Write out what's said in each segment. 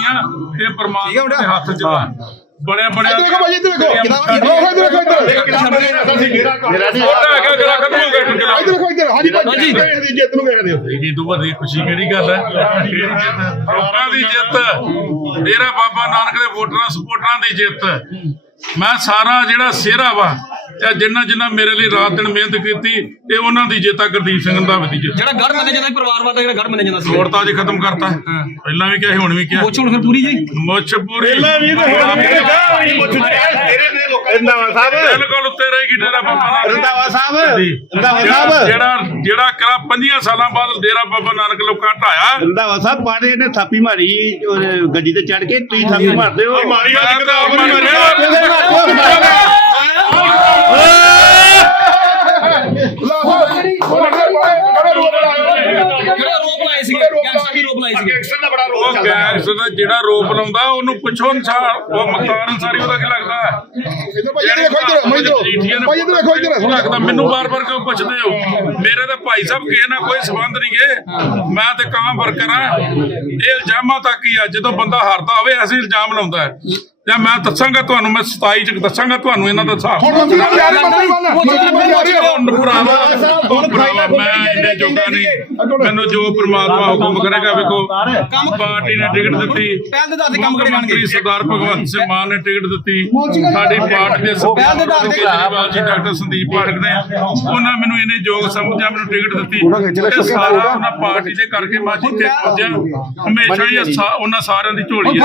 ਦੇਣੀਆਂ ਇਹ ਪਰਮਾਤਮਾ ਦੇ ਹੱਥ 'ਚ ਵਾ ਬੜਿਆ ਬੜਿਆ ਇੱਧਰ ਦੇਖੋ ਭਾਈ ਇੱਧਰ ਦੇਖੋ। ਉਹ ਇੱਧਰ ਦੇਖੋ ਇੱਧਰ। ਛੋਟਾ ਹੈਗਾ ਜਿਹੜਾ ਖਤਮ ਹੋ ਗਿਆ ਇੱਧਰ ਦੇਖੋ ਇੱਧਰ। ਹਾਂਜੀ ਭਾਈ ਜੀ ਜਿੱਤ ਨੂੰ ਵੇਖਦੇ ਹੋ ਜੀ ਤੋਂ ਵੱਡੀ ਖੁਸ਼ੀ ਕਿਹੜੀ ਗੱਲ ਹੈ? ਕਿਹੜੀ ਜਿੱਤ ਲੋਕਾਂ ਦੀ ਜਿੱਤ। ਡੇਰਾ ਬਾਬਾ ਨਾਨਕ ਦੇ ਵੋਟਰਾਂ ਸਪੋਰਟਰਾਂ ਦੀ ਜਿੱਤ। ਮੈਂ ਸਾਰਾ ਜਿਹੜਾ ਸਿਹਰਾ ਵਾ ਤੇ ਜਿੰਨਾ ਜਿੰਨਾ ਮੇਰੇ ਲਈ ਰਾਤ ਦਿਨ ਮਿਹਨਤ ਕੀਤੀ ਇਹ ਉਹਨਾਂ ਦੀ ਜਿੱਤ ਗੁਰਦੀਪ ਸਿੰਘ ਦੀ ਜਿੱਤ ਜਿਹੜਾ ਗੜ ਮੰਨਿਆ ਜਾਂਦਾ ਸੀ, ਪਰਿਵਾਰਵਾਦ ਦਾ ਜਿਹੜਾ ਗੜ ਮੰਨਿਆ ਜਾਂਦਾ ਸੀ। ਹੋਰ ਤਾਂ ਅੱਜ ਖਤਮ ਕਰਤਾ। ਪਹਿਲਾਂ ਵੀ ਕਿਹਾ ਸੀ, ਹੁਣ ਵੀ ਕਿਹਾ। ਪੁੱਛ ਹੁਣ ਫਿਰ ਪੂਰੀ ਜੀ? ਮੁੱਛ ਪੂਰੀ। ਰੰਦਾਵਾ ਸਾਹਿਬ। ਬਿਲਕੁਲ ਉੱਤੇ ਰਹੇਗੀ ਡੇਰਾ ਬਾਬਾ ਨਾਨਕ। ਰੰਦਾਵਾ ਸਾਹਿਬ। ਦੀ। ਰੰਦਾਵਾ ਜਿਹੜਾ ਸਾਹਿਬ। ਜਿਹੜਾ ਜਿਹੜਾ ਕਰਾ 50 ਸਾਲਾਂ ਬਾਅਦ ਡੇਰਾ ਬਾਬਾ ਨਾਨਕ ਲੋਕਾਂ ਢਾਇਆ। ਰੰਦਾਵਾ ਸਾਹਿਬ ਬਾਰੇ ਨੇ ਥਾਪੀ ਮਾਰੀ ਉਹ ਗੱਡੀ ਤੇ ਚੜ ਕੇ ਤੁਸੀਂ ਥਾਪੀ ਮਾਰਦੇ ਹੋ। ਮਾਰੀ ਗੱਲ ਤਾਂ ਆਪ ਮਾਰਿਆ ਜਿਹੜਾ ਰੋਪ ਲਾਏ ਸੀਗੇ ਗੈਂਗਸਟਰ ਦੀ ਲਾਏ ਸੀਗੇ ਉਹ ਗੈਂਗਸ ਦਾ ਜਿਹੜਾ ਰੋਪ ਲਾਉਂਦਾ ਉਹਨੂੰ ਪੁੱਛੋ ਅਨਸਾਰ। ਉਹ ਮਖਤਾਰ ਅਨਸਾਰੀ ਉਹਦਾ ਕੀ ਲੱਗਦਾ? ਇੱਧਰ ਭਾਈ ਇੱਧਰ ਦੇਖੋ ਇੱਧਰ ਮੈਂ ਇੱਧਰ ਭਾਈ ਇੱਧਰ ਦੇਖੋ ਇੱਧਰ। ਲੱਗਦਾ ਮੈਨੂੰ ਬਾਰ-ਬਾਰ ਕਿਉਂ ਪੁੱਛਦੇ ਹੋ? ਮੇਰੇ ਤਾਂ ਭਾਈ ਸਾਹਿਬ ਕਿਸੇ ਨਾਲ ਕੋਈ ਸਬੰਧ ਨਹੀਂ ਗੇ। ਮੈਂ ਤੇ ਕਾਂ ਵਰਕਰ ਆ ਇਹ ਇਲਜ਼ਾਮਾਂ ਤੱਕ ਹੀ ਆ ਜਦੋਂ ਬੰਦਾ ਹਾਰਦਾ ਹੋਵੇ ਐਸੇ ਇਲਜ਼ਾਮ ਲਾਉਂਦਾ ਹੈ। ਤੇ ਮੈਂ ਦੱਸਾਂਗਾ ਤੁਹਾਨੂੰ ਮੈਂ 27 ਚ ਦੱਸਾਂਗਾ ਤੁਹਾਨੂੰ ਇਹਨਾਂ ਦਾ ਹਿਸਾਬ। ਹੁਣ ਜਾ ਰਹੇ ਜਾ ਭਰਾਵਾ ਭਰਾਵਾ ਮੈਂ ਇਹਨੇ ਜੋਗਾ ਨਹੀਂ। ਮੈਨੂੰ ਜੋ ਪ੍ਰਮਾਤਮਾ ਹੁਕਮ ਕਰੇਗਾ ਵੇਖੋ। ਪਾਰਟੀ ਨੇ ਟਿਕਟ ਦਿੱਤੀ। ਪਹਿਲ ਦੇ ਆਧਾਰ ਤੇ ਕੰਮ ਕਰੇ ਜਾਣਗੇ ਮੰਤਰੀ ਸਰਦਾਰ ਭਗਵੰਤ ਸਿੰਘ ਮਾਨ ਨੇ ਟਿਕਟ ਦਿੱਤੀ। ਸਾਡੀ ਪਾਰਟੀ ਦੇ ਪਹਿਲ ਦੇ ਤੇ ਜੀ ਡਾਕਟਰ ਸੰਦੀਪ ਪਾਠਕ ਨੇ। ਉਹਨਾਂ ਮੈਨੂੰ ਇਹਨੇ ਯੋਗ ਸਮਝਿਆ ਮੈਨੂੰ ਟਿਕਟ ਦਿੱਤੀ। ਤੇ ਸਾਰਾ ਉਹਨਾਂ ਪਾਰਟੀ ਦੇ ਕਰਕੇ ਮੈਂ ਜਿੱਥੇ ਪਹੁੰਚਿਆ ਹਮੇਸ਼ਾ ਹੀ ਉਹਨਾਂ ਸਾਰਿਆਂ ਦੀ ਝੋਲੀ ਹੈ।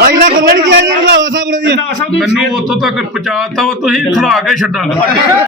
ਲਾਈਨਾ ਕੱਢਣ ਕੀ ਆ ਜੀ ਰੰਦਾਵਾ ਸਾਹਿਬ ਮੈਨੂੰ ਉੱਥੋਂ ਤੱਕ ਪਹੁੰਚਾਤਾ ਉਹ ਤੁਸੀਂ ਖੜਾ ਕੇ ਛੱਡਾਂਗਾ।